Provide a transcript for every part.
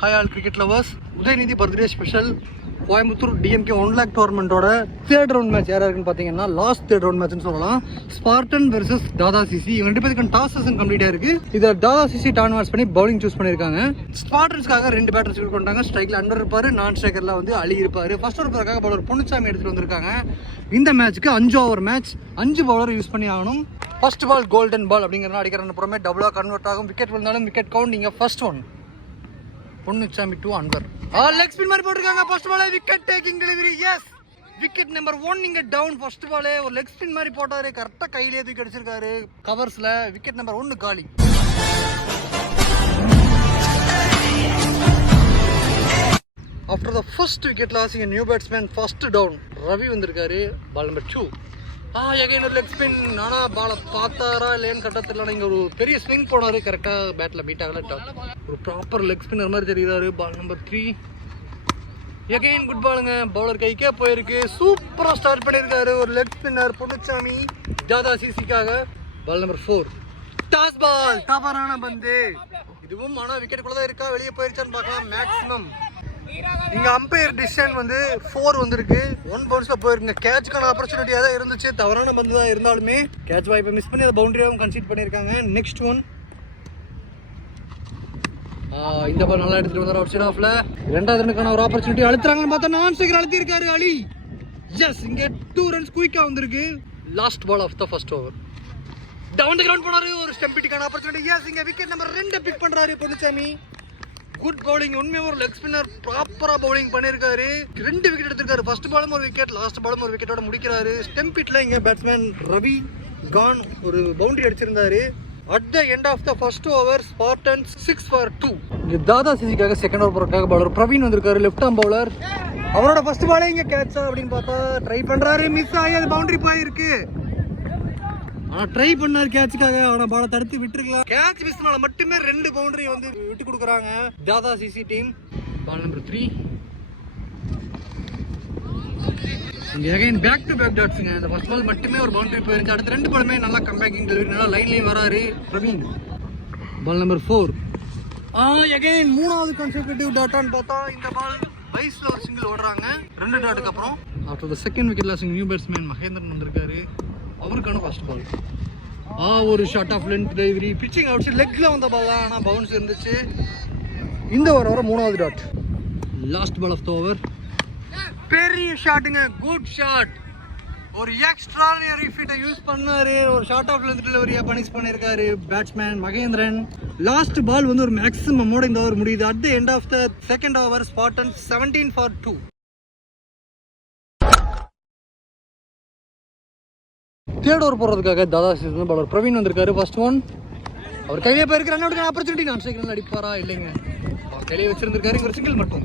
Hi all cricket lovers. Udayanidhi birthday special. Coimbatore DMK 1 lakh டோர்னமெண்ட்டோட third round match யாராக இருக்குன்னு பார்த்தீங்கன்னா லாஸ்ட் தேர்ட் ரவுண்ட் மேட்ச்னு சொல்லலாம். Spartan versus Dada CC. இவங்க 2 பேருக்கும் டாஸ் செஷன் கம்ப்ளீட்டாக இருக்கு. இதில் தாதா சிசி டான் வாட்ச் பண்ணி பவுலிங் சூஸ் பண்ணியிருக்காங்க. ஸ்பார்டன்ஸ்க்காக 2 பேட்டர்ஸ் யூஸ் பண்ணிட்டாங்க. ஸ்ட்ரைக்கில் அன்வர் இருப்பார், நான் ஸ்ட்ரைக்கரில் வந்து அலி இருப்பார். ஃபர்ஸ்ட் ஓவருக்காக பவுலர் பொன்னுச்சாமி எடுத்துகிட்டு வந்திருக்காங்க. இந்த மேட்ச்சுக்கு 5 ஓவர் மேட்ச், 5 பவுலர் யூஸ் பண்ணி ஆகணும். ஃபர்ஸ்ட் பால் கோல்டன் பால் அப்படிங்கிறத அடிக்கிற புறமே டபுளாக கன்வெர்ட் ஆகும். விக்கெட் விழுந்தாலும் விக்கெட் கவுண்ட். நீங்கள் first one Ponnusamy to Anwar. Leg spin மாதிரி போட்டுருக்காங்க. ஃபர்ஸ்ட் பாலே wicket taking delivery. Yes, wicket number 1 இங்க டவுன். ஃபர்ஸ்ட் பாலே ஒரு லெக் ஸ்பின் மாதிரி போட்டாரு. கரெக்டா கையிலே தூக்கி அடிச்சிருக்காரு கவர்ஸ்ல. விக்கெட் நம்பர் 1 காலி. After the first wicket loss இங்க new batsman first down. Ravi வந்திருக்காரு. Ball number 2. எகைன் ஒரு லெக் ஸ்பின். ஆனால் பாலை பார்த்தாரா இல்லையான்னு கட்டத்தில் இங்கே ஒரு பெரிய ஸ்விங் போனார். கரெக்டாக பேட்டில் மீட் ஆகல. ஒரு ப்ராப்பர் லெக் ஸ்பின்னர் மாதிரி தெரியுறாரு. Ball number 3. எகைன் குட் பாலுங்க. பவுலர் கைக்கே போயிருக்கு. சூப்பராக ஸ்டார்ட் பண்ணியிருக்காரு ஒரு லெக் ஸ்பின்னர் பொன்னுச்சாமி தாதா சிசிக்காக. Ball number 4. Toss ball. தவறான பந்து. இதுவும் ஆனால் விக்கெட்டுக்குள்ள தான் இருக்கா, வெளியே போயிருச்சான்னு பார்க்கலாம். மேக்ஸிமம் இங்க அம்பையர் டிசிஷன் வந்து 4 வந்திருக்கு. 1 பவுன்ஸ்ல போயிருங்க. கேட்சுக்கான ஆப்பர்ச்சுனிட்டியா தான் இருந்துச்சு. தவறான பந்து தான் இருந்தாலுமே கேட்ச் வாய்ப்பை மிஸ் பண்ணி அதை பவுண்டரியாவும் கன்சிடர் பண்ணியிருக்காங்க. Next one. இந்த பால் நல்லா எடுத்துட்டு வந்தார் அவுட் சைட் ஆஃப்ல. 2வது ரனுக்கான ஒரு ஆப்பர்ச்சுனிட்டி அழுத்துறாங்கன்னு பார்த்தா நான் ஸ்ட்ரைக்கர் அழுத்தி இருக்காரு அலி. எஸ், இங்க 2 ரன்ஸ் குயிக்கா வந்திருக்கு. Last ball of the first over. Down the ground போனாரு. ஒரு ஸ்டம்பிட்டிக்கான ஆப்பர்ச்சுனிட்டி. எஸ், இங்க விக்கெட் நம்பர் 2 பிக் பண்றாரு பொன்னுச்சாமி. Good bowling. உண்மையாக ஒரு லெக் ஸ்பின்னர் ப்ராப்பராக பவுலிங் பண்ணியிருக்காரு. 2 விக்கெட் எடுத்திருக்காரு. ஃபர்ஸ்ட் பாலும் ஒரு விக்கெட், லாஸ்ட் பாலும் ஒரு விக்கெட்டோட முடிக்கிறாரு. ஸ்டெம்பிட்ல இங்கே பேட்ஸ்மேன் ரவி கான் ஒரு பவுண்டரி அடிச்சிருந்தாரு. At the end of the first over Spartans 6 for 2. இங்கே தாதா சிசிக்காக செகண்ட் ஓவர் போறதுக்காக பவுலர் பிரவீன் வந்திருக்காரு. Left arm bowler. அவரோட ஃபர்ஸ்ட் பாலே இங்கே கேட்சா அப்படின்னு பார்த்தா ட்ரை பண்றாரு. மிஸ் ஆகி அது பவுண்டரி போயிருக்கு. ஆனால் ட்ரை பண்ணார் கேட்சுக்காக. ஆனால் பாலை தடுத்து விட்டுருக்கலாம். கேட்ச் மிஸ்னால மட்டுமே 2 பவுண்டரி வந்து விட்டு கொடுக்குறாங்க Dada CC team. Ball number 3. இங்கே அகைன் பேக் டு பேக் டாட்ஸுங்க. இந்த ஃபர்ஸ்ட் பால் மட்டுமே ஒரு பவுண்டரி போயிருக்கு. அடுத்த 2 பாலுமே நல்லா கம்பேக்கிங் டெலிவரி, நல்லா லைன்லேயும் வராரு பிரவீன். Ball number 4. அகைன் 3வது கன்செக்யூட்டிவ் டாட்டான்னு பார்த்தா இந்த பால் வைஸ்ல ஒரு சிங்கிள் ஓடுறாங்க 2 டாட்டுக்கு அப்புறம். After the second wicket loss new batsman Mahendran வந்திருக்காரு. அவருக்கான ஃபர்ஸ்ட் பால். ஒரு short of length delivery. Pitching outside லெக்ல வந்த பால் தான், ஆனால் பவுன்ஸ் இருந்துச்சு. இந்த ஓவர் 3வது dot. Last ball of the over. பெரிய ஷாட்டுங்க. Good shot. ஒரு எக்ஸ்ட்ராடினரி ஃபீட்டை யூஸ் பண்ணாரு. ஒரு ஷார்ட் ஆஃப் லென்த் டெலிவரியா பனிஷ் பண்ணியிருக்காரு பேட்ஸ்மேன் மகேந்திரன். லாஸ்ட் பால் வந்து ஒரு மேக்ஸிமமோட இந்த ஓவர் முடியுது. At the end of the second over Spartan 17 for 2. Third over போடுறதுக்காக தாதா சிசி பவுலர் பிரவீன் வந்திருக்காரு. First one. அவர் கையிலே போயிருக்க ரன் அவுட் ஆப்பர்ச்சுனிட்டி. நான் ஸ்ட்ரைக்கர்ல அடிப்பாரா இல்லைங்க, அவர் கையிலே வச்சிருந்திருக்காரு. ஒரு சிங்கிள் மட்டும்.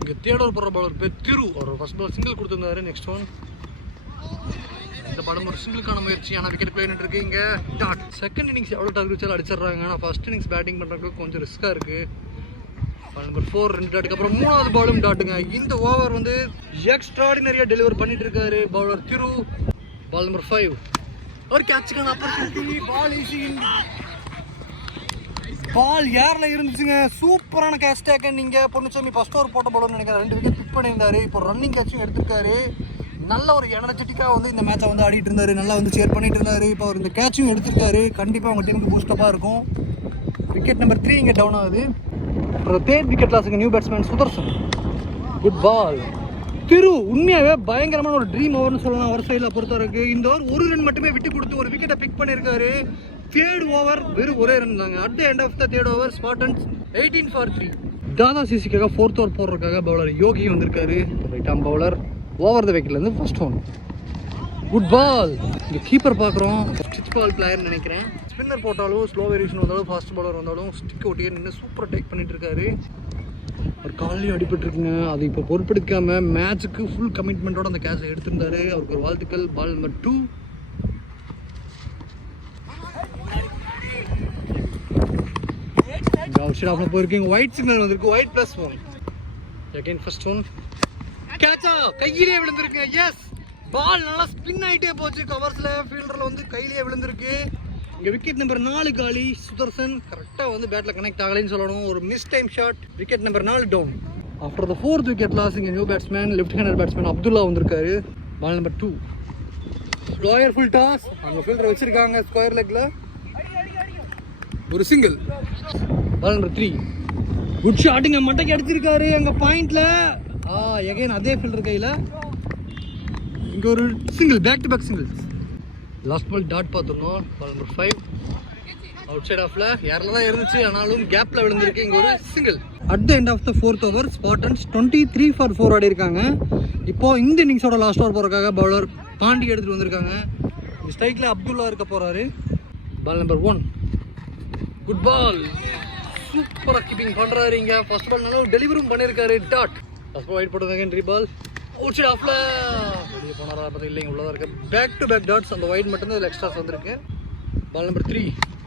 இங்கே தேர்ட் ஓவர் போடுற பவுலர் பேர் திரு. அவர் ஃபர்ஸ்ட் பால் சிங்கிள் கொடுத்துருந்தாரு. Next one. இந்த படம் ஒரு சிங்கிளுக்கான முயற்சி, ஆனால் விக்கெட் பிளே இருக்கு. இங்கே டாட். செகண்ட் இன்னிங்ஸ் எவ்வளோ டார்கெட் வச்சாலும் அடிச்சிடுறாங்க. ஆனால் ஃபர்ஸ்ட் இன்னிங்ஸ் பேட்டிங் பண்ணுறதுக்கு கொஞ்சம் ரிஸ்க்காக இருக்கு. பால் நம்பர் 4 2 டாட்டுக்கு அப்புறம் 3வது பாலும் டாட்டுங்க. இந்த ஓவர் வந்து எக்ஸ்ட்ராடினரியா டெலிவர் பண்ணிட்டு இருக்காரு பவுலர் திரு. பால் நம்பர் 5. ஒரு கேட்சுக்கான ஆப்பர்ச்சுனிட்டி. பால் ஈஸி. பால் ஏர்ல இருந்துச்சுங்க. சூப்பரான கேட்ச் டேக்கன். நீங்க பொன்னுச்சாமி ஃபர்ஸ்ட் ஓவர் போட்ட பவுலர்னு நினைக்கிறேன். 2 விக்கெட் பிக் பண்ணியிருந்தாரு. இப்போ ரன்னிங் கேட்சும் எடுத்திருக்காரு. நல்ல ஒரு எனர்ஜெட்டிக்காக வந்து இந்த மேட்சை வந்து ஆடிட்டு இருந்தாரு. நல்லா வந்து சேர் பண்ணிட்டு இருந்தாரு. இப்போ அவர் இந்த கேட்சும் எடுத்திருக்காரு. கண்டிப்பாக அவங்க டீமுக்கு பூஸ்டப்பாக இருக்கும். விக்கெட் நம்பர் 3 இங்கே டவுன் ஆகுது. அப்புறம் தேர்ட் விக்கெட் லாஸுக்கு new batsman Sudarshan. Good ball. Thiru உண்மையாகவே பயங்கரமான ஒரு ட்ரீம் ஓவர்னு சொல்லலாம் அவர் சைடில் பொறுத்த வரைக்கும். இந்த ஓவர் 1 ரன் மட்டுமே விட்டு கொடுத்து ஒரு விக்கெட்டை பிக் பண்ணியிருக்காரு. தேர்ட் ஓவர் வெறும் 1 ரன் தாங்க. At the end of the third over Spartans 18 for 3. Dada சிசிக்காக 4th ஓவர் போடுறதுக்காக பவுலர் யோகி வந்திருக்காரு. Right arm bowler. Over the விக்கெட்லேருந்து ஃபர்ஸ்ட் ஒன். Good ball. இங்கே கீப்பர் பார்க்குறோம். ஸ்டிச் பால் பிளேயர்னு நினைக்கிறேன். ஸ்பின்னர் போட்டாலும் ஸ்லோ வேரியேஷன் வந்தாலும் ஃபாஸ்ட் பாலர் வந்தாலும் ஸ்டிக் ஓட்டியே நின்று சூப்பராக டேக் பண்ணிட்டு இருக்காரு. ஒரு காலையும் அடிபட்டுருக்குங்க. அது இப்போ பொறுப்பெடுக்காம மேட்சுக்கு ஃபுல் கமிட்மெண்ட்டோட அந்த கேட்சை எடுத்திருந்தாரு. அவருக்கு ஒரு வாழ்த்துக்கள். பால் நம்பர் 2. அவுட் சைட் ஆஃப்ல போயிருக்கீங்க. ஒயிட் சிக்னல் வந்திருக்கு. ஒயிட் +1. Again first one. கேட்சா கையிலே விழுந்திருக்கு. எஸ், பால் நல்லா ஸ்பின் ஆகிட்டே போச்சு. கவர்ஸில் ஃபீல்டரில் வந்து கையிலேயே விழுந்திருக்கு. இங்கே விக்கெட் நம்பர் 4 காலி. சுதர்சன் கரெக்டாக வந்து பேட்டில் கனெக்ட் ஆகலைன்னு சொல்லணும். ஒரு mistime shot. Wicket number 4 down. After the 4th wicket loss இங்கே new batsman left hander batsman Abdullah வந்திருக்காரு. Ball number 2. Lower full toss. அங்கே ஃபீல்டர் வச்சிருக்காங்க ஸ்கொயர் லெக்கில். ஒரு சிங்கிள். பால் நம்பர் 3. குட் ஷாட்டுங்க, மட்டைக்கு அடிச்சிருக்காரு அங்கே பாயிண்ட்ல. எகைன் அதே ஃபீல்டர் கையில். இங்கே ஒரு single, back to back singles. Last ball dot பார்த்துருந்தோம். பால் நம்பர் 5 அவுட் சைட் ஆஃப்ல யாரில் தான் இருந்துச்சு, ஆனாலும் கேப்பில் விழுந்திருக்கு. இங்கே ஒரு single. At the end of the 4th over Spartans 23 for 4 ஆடி இருக்காங்க. இப்போ இந்த இன்னிங்ஸோட லாஸ்ட் ஓவர் போகிறக்காக பவுலர் பாண்டி எடுத்துகிட்டு வந்திருக்காங்க. ஸ்ட்ரைக்கில் அப்துல்லா இருக்க போகிறாரு. Ball number 1. Good ball. சூப்பராக கீப்பிங் பண்ணுறாரு. இங்கே ஃபர்ஸ்ட் பால் நல்லா டெலிவரும் பண்ணியிருக்காரு. டாட். ஃபர்ஸ்ட் பால் வைட் போட்டு செகண்டரி பால் அவுட் சைட் ஆஃப்ல வெளியே போனாரா பார்த்தா இல்லைங்க, உள்ளதாக இருக்கு. Back to back dots. அந்த ஒயிட் மட்டும் தான் இதில் எக்ஸ்ட்ராஸ் வந்திருக்கு. Ball number 3.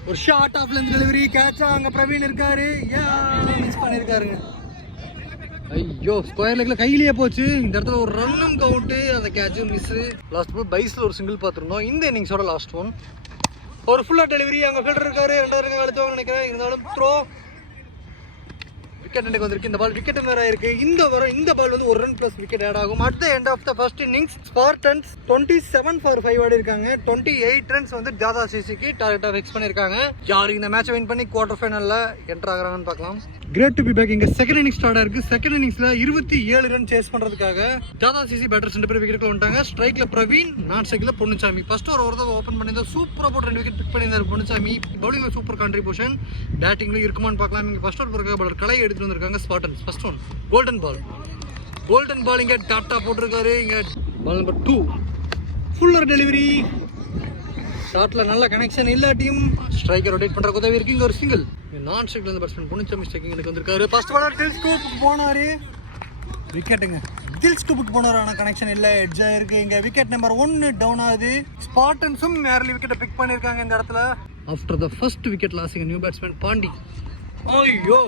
ஒரு ஷார்ட் ஆஃப் லென்த் டெலிவரி. கேட்சா அங்கே பிரவீன் இருக்காரு. மிஸ் பண்ணியிருக்காருங்க. ஐயோ, ஸ்கொயர் லெக்கில் கையிலேயே போச்சு. இந்த இடத்துல ஒரு ரன்னும் கவுண்ட்டு. அந்த கேட்சும் மிஸ்ஸு. லாஸ்ட் பால் பைஸில் ஒரு சிங்கிள் பார்த்துருந்தோம். இந்த இன்னிங்ஸோட லாஸ்ட் ஒன். ஒரு ஃபுல்லாக டெலிவரி. அங்கே ஃபீல்டர் இருக்காரு. 2 அழுத்துவாங்க நினைக்கிறேன். இருந்தாலும் த்ரோ. விக்கெட் எனக்கு வந்திருக்கு. இந்த பால் விக்கெட் வேற இருக்கு. இந்த பால் வந்து ஒரு ரன் பிளஸ் விக்கெட் ஆட் ஆகும். At the end of the first innings Spartans 27 for 5 ஆடி இருக்காங்க. 28 ரன்ஸ் வந்து ஜாதா சிசிக்கு டார்கெட்டா ஃபிக்ஸ் பண்ணிருக்காங்க. யாரு இந்த மேட்சை வின் பண்ணி குவார்டர் ஃபைனல்ல என்டர் ஆகுறாங்கன்னு பார்க்கலாம். Great to be back. இங்க செகண்ட் இன்னிங்ஸ் ஸ்டார்ட் ஆயிருக்கு. செகண்ட் இன்னிங்ஸ்ல 27 ரன் சேஸ் பண்றதுக்காக ஜாதா சிசி பேட்டர்ஸ் 2 பேர் விக்கெட்ல வந்துட்டாங்க. ஸ்ட்ரைக்ல பிரவீன், நான் ஸ்ட்ரைக்ல பொன்னுச்சாமி. ஃபர்ஸ்ட் ஓவர் தான் ஓபன் பண்ணியிருந்தா சூப்பரா போட்டு 2 விக்கெட் பிக் பண்ணியிருந்தாரு பொன்னுச்சாமி. பவுலிங்ல சூப்பர் கான்ட்ரிபியூஷன். பேட்டிங்ல இருக்குமான்னு பார்க்கலாம். இங்க ஃபர்ஸ்ட் ஓவர் போறதுக்காக பவுலர் கலை எடுத்து வந்திருக்காங்க. Spartans first one golden ball இங்க டாட்டா போட்டிருக்காரு. இங்க பால் நம்பர் 2 ஃபுல்லர் டெலிவரி. ஷாட்ல நல்ல கனெக்ஷன் இல்லாட்டியும் ஸ்ட்ரைக்கர் ரொட்டேட் பண்ற உதவி இருக்கு. இங்க ஒரு சிங்கிள். நான் ஸ்ட்ரைக்ல இருந்து பேட்ஸ்மேன் பொன்னுச்சாமி ஸ்ட்ரைக்கிங் எனக்கு வந்திருக்காரு. ஃபர்ஸ்ட் பாலர் டில் ஸ்கூப்புக்கு போனாரு. விக்கெட்டுங்க. டில் ஸ்கூப்புக்கு போனாரு. ஆனா கனெக்ஷன் இல்ல. எட்ஜ் ஆயிருக்கு. இங்க விக்கெட் நம்பர் 1 டவுன் ஆகுது. ஸ்பார்டன்ஸும் நேர்லி விக்கெட்டை பிக் பண்ணிருக்காங்க இந்த இடத்துல. After the first wicket loss இங்க நியூ பேட்ஸ்மேன் பாண்டி. ஐயோ,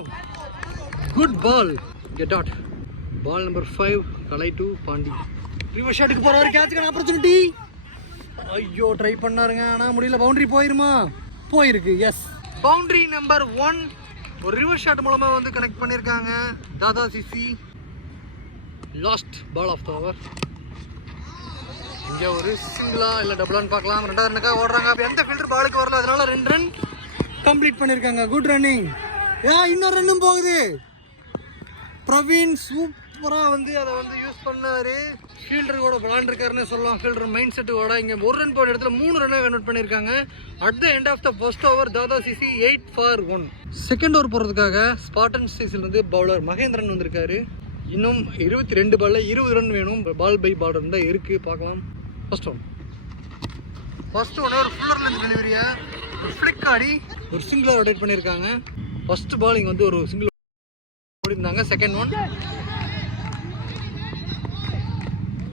good ball. Get out. Ball number 5 Kalai to Pandi. Reverse ஷாட்டுக்கு போறாரு. கேட்சுக்கான ஆப்பர்ச்சுனிட்டி. ஐயோ, ட்ரை பண்ணாருங்க, ஆனா முடியல. பவுண்டரி போயிருமா? போயிருக்கு. Yes, boundary number 1. ஒரு ரிவர்ஸ் ஷாட் மூலமா வந்து கனெக்ட் பண்ணிருக்காங்க Dada CC. Last ball of the over. இங்க ஒரு சிங்கிளா இல்ல டபுளான்னு பார்க்கலாம். 2வது ரன்னுக்காக ஓடுறாங்க. எந்த ஃபீல்டர் பாலுக்கு வரல, அதனால 2 ரன் கம்ப்ளீட் பண்ணிருக்காங்க. Good running. இன்னொரு ரன்னும் போகுது. பிரவீன் சூப்பரா வந்து அதை வந்து யூஸ் பண்ணாரு. ஃபீல்டர் கூட விளாண்டுருக்காருன்னு சொல்லலாம். ஃபீல்டர் மைண்ட் செட்டோட இங்கே 1 ரன் போன இடத்துல 3 ரன்னை கன்வெர்ட் பண்ணியிருக்காங்க. At the end of the first over Dada CC 8 for 1. Second over போகிறதுக்காக ஸ்பார்டன் சிசிலேருந்து பவுலர் மகேந்திரன் வந்திருக்காரு. இன்னும் 22 பால்ல 20 ரன் வேணும். பால் பை பால்டர் தான் இருக்குது, பார்க்கலாம். ஃபர்ஸ்ட் ஒன் ஒரு ஃபுல்லர் லென்த் டெலிவரியை ஃப்ளிக் ஆடி ஒரு சிங்கிளாக ரொட்டேட் பண்ணியிருக்காங்க. ஃபர்ஸ்ட் பால் இங்கே வந்து ஒரு சிங்கிள் ஓடிருந்தாங்க. செகண்ட் ஒன்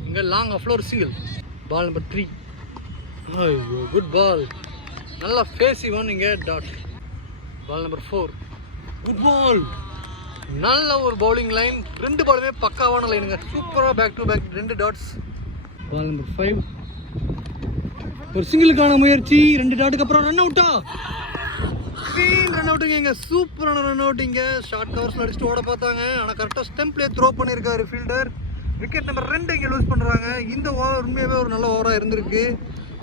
இங்கே லாங் ஆஃப்ல ஒரு சிங்கிள். பால் நம்பர் 3. ஐயோ, குட் பால். நல்லா ஃபேஸி ஒன். இங்கே dot. Ball number 4. Good ball. நல்ல ஒரு பவுலிங் லைன். 2 பாலுமே பக்காவான லைனுங்க. சூப்பராக back to back 2 dots. Ball number 5 ஒரு சிங்கிளுக்கான முயற்சி. 2 டாட்டுக்கு அப்புறம் ரன் அவுட்டா? ரன் அவுட்டுங்க. இங்கே சூப்பரான ரன் அவுட்டிங்க. ஷார்ட் கவர்ஸில் அடிச்சுட்டு ஓட பார்த்தாங்க, ஆனால் கரெக்டாக ஸ்டெம்ப்லேயே த்ரோ பண்ணியிருக்காரு ஃபீல்டர். விக்கெட் நம்பர் 2 இங்கே லூஸ் பண்ணுறாங்க. இந்த ஓவர் உண்மையாகவே ஒரு நல்ல ஓவராக இருந்திருக்கு.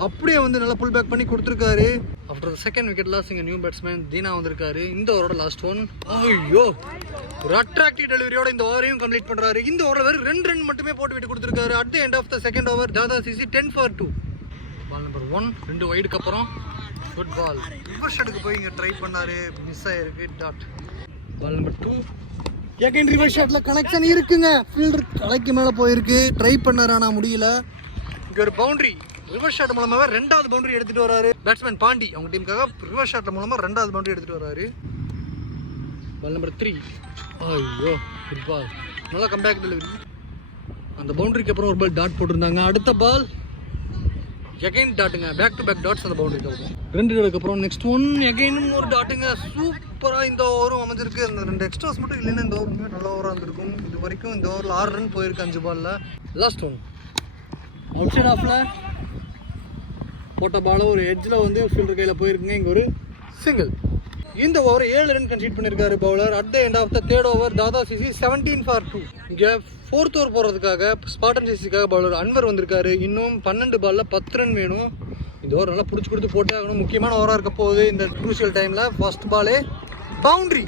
அப்படியே வந்து நல்லா புல் பேக் பண்ணி கொடுத்துருக்காரு. ஆஃப்டர் செகண்ட் விக்கெட் லாஸ் இங்கே நியூ பேட்ஸ்மேன் தீனா வந்திருக்காரு. இந்த ஓவரோட லாஸ்ட் ஒன். ஐயோ, ஒரு அட்ராக்டிவ் டெலிவரியோட இந்த ஓவரையும் கம்ப்ளீட் பண்ணுறாரு. இந்த ஓவரில் வெறும் 2 ரன் மட்டுமே போட்டு விட்டு கொடுத்துருக்காரு. At the end of the second over Dada CC 10 for 2. Ball number 1 2 வைடுக்கு அப்புறம் குட் பால். ரிவர்ஸ் ஷாட்டுக்கு போய் இங்கே ட்ரை பண்ணாரு, மிஸ் ஆயிருக்கு. Dot. Ball number 2 second reverse ஷாட்டில் கனெக்ஷன் இருக்குங்க. ஃபீல்டர் தலைக்கு மேலே போயிருக்கு. ட்ரை பண்ணாரு, ஆனால் முடியல. இங்கே ஒரு பவுண்டரி. ரிவர்ஸ் ஷாட் மூலமாக 2வது பவுண்டரி எடுத்துகிட்டு வராரு பேட்ஸ்மேன் பாண்டி. அவங்க டீமுக்காக ரிவர்ஸ் ஷாட் மூலமாக 2வது பவுண்டரி எடுத்துகிட்டு வராரு. Ball number 3. ஐயோ, குட் பால். நல்லா கம்பேக் டெலிவரி. அந்த பவுண்டரிக்கு அப்புறம் ஒரு பால் டாட் போட்டிருந்தாங்க. அடுத்த பால் எகைன் டாட்டுங்க. பேக் டு பேக் டாட்ஸ் அந்த பவுண்டரிக்கு அப்புறம். 2 டாட்டுக்கு அப்புறம் நெக்ஸ்ட் ஒன் எகைனும் ஒரு டாட்டுங்க. சூப்பராக இந்த ஓவரும் அமைஞ்சிருக்கு. அந்த 2 எக்ஸ்ட்ராஸ் மட்டும் இல்லைன்னா இந்த ஓவர் நல்ல ஓவராக இருந்திருக்கும். இது வரைக்கும் இந்த ஓவரில் 6 ரன் போயிருக்கு 5 பாலில். லாஸ்ட் ஒன் அவுட் சைட் ஆஃப்ல போட்ட பாலும் ஒரு எட்ஜில் வந்து ஃபீல்டர் கையில் போயிருக்குங்க. இங்கே ஒரு சிங்கிள். இந்த ஓவர் 7 ரன் கன்சீட் பண்ணியிருக்காரு bowler. At the end of the third over Dada CC 17 for 2. இங்கே 4th ஓவர் போகிறதுக்காக ஸ்பாட்டன் சிசிக்காக பவுலர் அன்வர் வந்திருக்காரு. இன்னும் 12 பாலில் 10 ரன் வேணும். இந்த ஓவர் நல்லா பிடிச்சி கொடுத்து போட்டே ஆகணும். முக்கியமான ஓவராக இருக்க போகுது இந்த க்ரூஷியல் டைமில். ஃபர்ஸ்ட் பாலே பவுண்ட்ரி.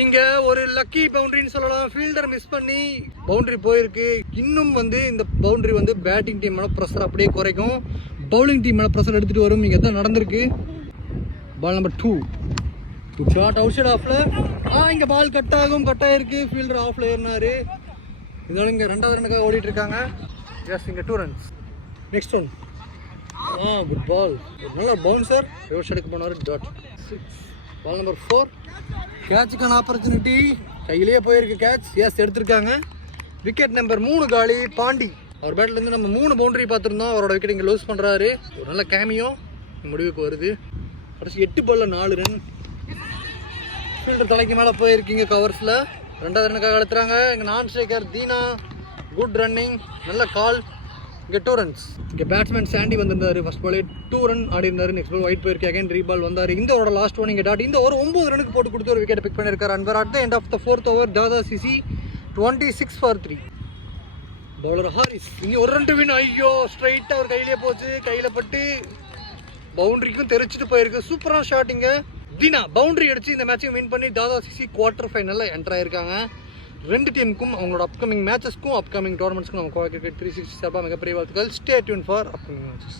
இங்கே ஒரு லக்கி பவுண்ட்ரின்னு சொல்லலாம். ஃபீல்டர் மிஸ் பண்ணி பவுண்ட்ரி போயிருக்கு. இன்னும் வந்து இந்த பவுண்ட்ரி வந்து பேட்டிங் டீம் மேலே ப்ரெஷர் அப்படியே குறைக்கும், பவுலிங் டீம் மேலே ப்ரெஷர் எடுத்துகிட்டு வரும். இங்கே தான் நடந்திருக்கு. Ball number 2 good shot out side ஆஃப்ல. இங்கே பால் கட் ஆகிருக்கு. ஃபீல்டர் ஆஃப்ல ஏறினாரு. இதனால இங்கே 2வது ரனுக்காக ஓடிட்டு இருக்காங்க. எஸ், இங்கே 2 runs. Next one. Good ball. ஒரு நல்ல பவுன்சர் ரிவர்ஸ் எடுக்க போனார். டாட் 6. Ball number 4. கேட்சுக்கான ஆப்பர்ச்சுனிட்டி கையிலேயே போயிருக்கு. கேட்ச் எஸ் எடுத்திருக்காங்க. விக்கெட் நம்பர் 3 காலி. பாண்டி அவர் பேட்லேருந்து நம்ம 3 பவுண்டரி பார்த்துருந்தோம். அவரோட விக்கெட் இங்கே லூஸ் பண்ணுறாரு. ஒரு நல்ல கேமியோ முடிவுக்கு வருது. கடைசி 8 பாலில் 4 ரன். ஃபீல்டர் தலைக்கு மேலே போயிருக்கீங்க கவர்ஸில். 2வது ரனுக்காக அழுத்துறாங்க. இங்கே நான் ஸ்ட்ரைக்கர் தீனா குட் ரன்னிங், நல்ல கால். இங்கே 2 runs. இங்கே பேட்ஸ்மேன் சாண்டி வந்திருந்தார். ஃபர்ஸ்ட் பாலே 2 run ஆடி இருந்தார். நெக்ஸ்ட் பால் ஒயிட் போயிருக்கு. அகைன் ரீபால் வந்தார். இந்த ஓவரோட லாஸ்ட் ஒன் இங்கே டாட். இந்த ஓவர் 9 ரனுக்கு போட்டு கொடுத்து ஒரு விக்கெட் பிக் பண்ணியிருக்காரு Anwar. At the end of the 4th over Dada CC 26 for 3. Bowler Haris இங்கே 1 run to win. ஐயோ, ஸ்ட்ரைட்டாக அவர் கையிலே போச்சு. கையில் பட்டு பவுண்டரிக்கும் தெரிச்சிட்டு போயிருக்கு. சூப்பரான ஷாட். இங்கே தீனா பவுண்டரி அடிச்சு இந்த மேட்சையும் வின் பண்ணி தாதா சிசி குவார்டர் ஃபைனலில் என்டர் ஆயிருக்காங்க. 2 டீமுக்கும் அவங்களோட அப்கமிங் மேட்சஸ்க்கும் அப்கமிங் டோர்னமெண்ட்ஸ்க்கும் நம்ம கிரிக்கெட் 360 சார்பாக மிகப்பெரிய வாழ்த்துக்கள். Stay tune for upcoming matches.